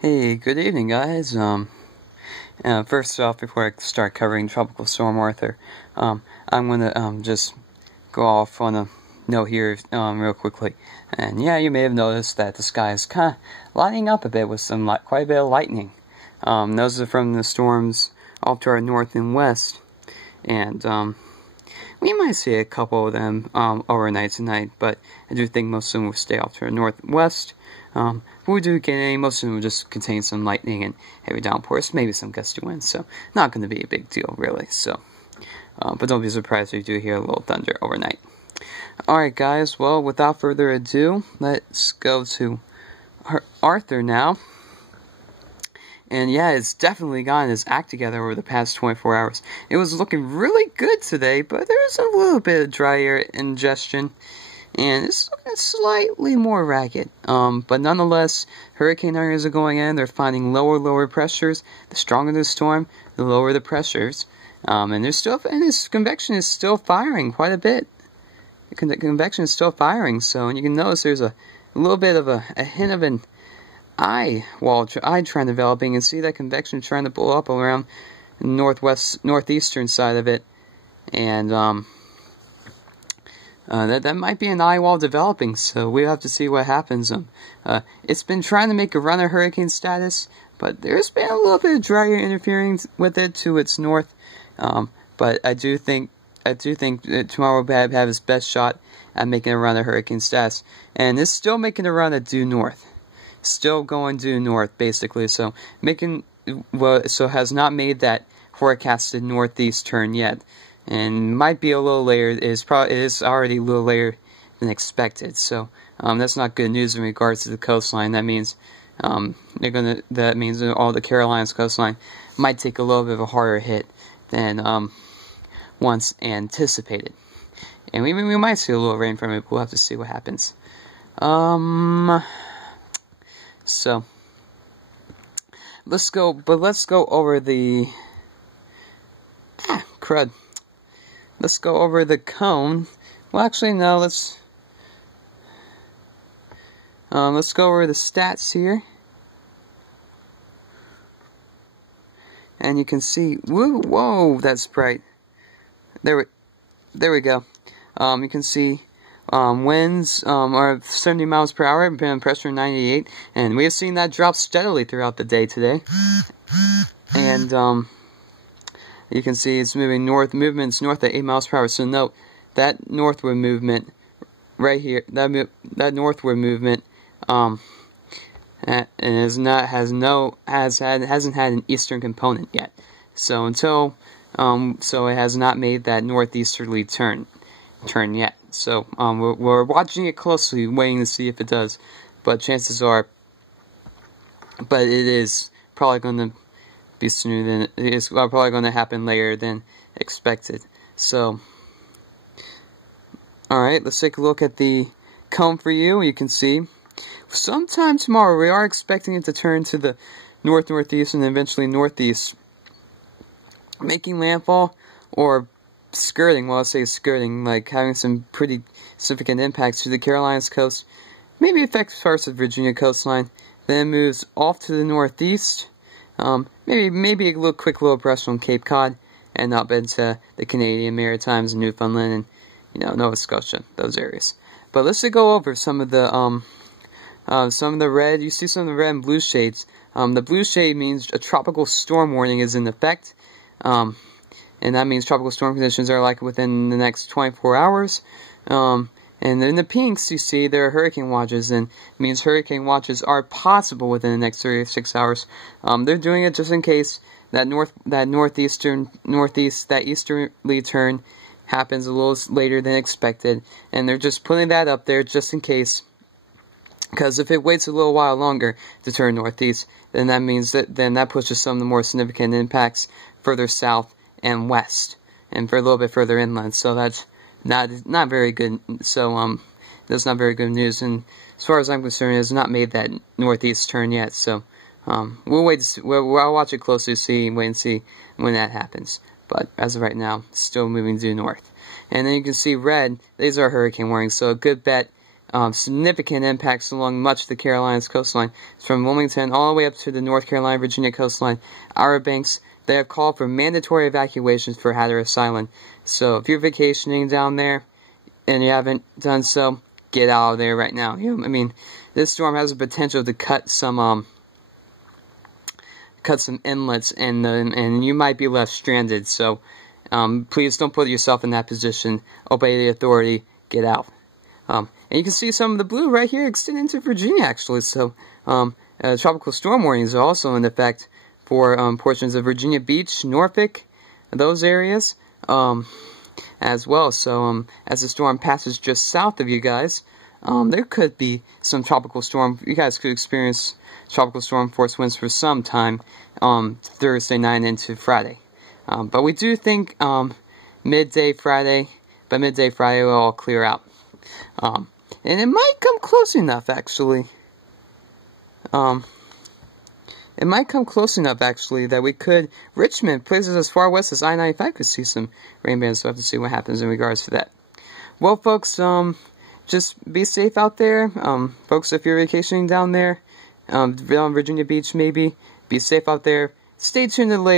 Hey, good evening, guys. First off, before I start covering Tropical Storm Arthur, I'm gonna just go off on a note here real quickly. And yeah, you may have noticed that the sky is kind of lighting up a bit with quite a bit of lightning. Those are from the storms off to our north and west, and we might see a couple of them overnight tonight, but I do think most of them will stay off to our northwest. If we do get any, most of them will just contain some lightning and heavy downpours, maybe some gusty winds, so not going to be a big deal, really. So, but don't be surprised if you do hear a little thunder overnight. Alright, guys, well, without further ado, let's go to Arthur now. And yeah, it's definitely gotten its act together over the past 24 hours. It was looking really good today, but there's a little bit of dry air ingestion, and it's looking slightly more ragged. But nonetheless, hurricane areas are going in. They're finding lower pressures. The stronger the storm, the lower the pressures. And this convection is still firing quite a bit. The convection is still firing, so you can notice there's a little bit of a hint of an eye trend developing, and see that convection trying to blow up around the northeastern side of it, and that might be an eye wall developing. So we'll have to see what happens. It's been trying to make a run at hurricane status, but there's been a little bit of dry air interfering with it to its north. But I do think that tomorrow will have its best shot at making a run at hurricane status, and it's still making a run at due north. Still going due north, basically. So has not made that forecasted northeast turn yet, and might be a little later. It is already a little later than expected. So that's not good news in regards to the coastline. That means all the Carolinas coastline might take a little bit of a harder hit than once anticipated, and we might see a little rain from it. We'll have to see what happens. So let's go over the crud. Let's go over the cone. Well, actually, no. Let's go over the stats here, and you can see. Whoa, that's bright. There we go. You can see. Winds are 70 miles per hour, and pressure 98, and we have seen that drop steadily throughout the day today. And you can see it's moving movements north at 8 miles per hour. So note that northward movement right here. That northward movement hasn't had an eastern component yet. So so it has not made that northeasterly turn yet. So we're watching it closely, waiting to see if it does. But chances are, it is probably going to be sooner than it is. Probably going to happen later than expected. So, all right, let's take a look at the cone for you. You can see sometime tomorrow we are expecting it to turn to the northeast and eventually northeast, making landfall or skirting. Well, I'll say skirting, like having some pretty significant impacts to the Carolinas coast, maybe affects parts of Virginia coastline, then moves off to the northeast, maybe a quick little brush from Cape Cod, and up into the Canadian Maritimes and Newfoundland and Nova Scotia, those areas. But let's go over some of the red. You see some of the red and blue shades. The blue shade means a tropical storm warning is in effect. And that means tropical storm conditions are likely within the next 24 hours. And in the pinks, you see there are hurricane watches, and it means hurricane watches are possible within the next 36 hours. They're doing it just in case that easterly turn happens a little later than expected, and they're just putting that up there just in case. Because if it waits a little while longer to turn northeast, then that means that pushes some of the more significant impacts further south and west, and for a little bit further inland. So that's not very good. So that's not very good news. And as far as I'm concerned, it has not made that northeast turn yet. So we'll wait. I'll watch it closely, wait and see when that happens. But as of right now, it's still moving due north. And then you can see red. These are hurricane warnings. So a good bet significant impacts along much of the Carolinas coastline. It's from Wilmington all the way up to the North Carolina, Virginia coastline, Outer Banks. They have called for mandatory evacuations for Hatteras Island. So if you're vacationing down there and you haven't done so, get out of there right now. You know, I mean, this storm has the potential to cut some inlets, and you might be left stranded. So please don't put yourself in that position. Obey the authority. Get out. And you can see some of the blue right here extending into Virginia, actually. So tropical storm warnings are also in effect for portions of Virginia Beach, Norfolk, those areas as well. So as the storm passes just south of you guys, there could be some tropical storm. You guys could experience tropical storm force winds for some time Thursday night into Friday. But we do think by midday Friday will all clear out. And it might come close enough, actually. It might come close enough, actually, that we could... Richmond, places as far west as I-95, could see some rain bands, so we'll have to see what happens in regards to that. Well, folks, just be safe out there. Folks, if you're vacationing down there, on Virginia Beach, maybe, be safe out there. Stay tuned to the latest.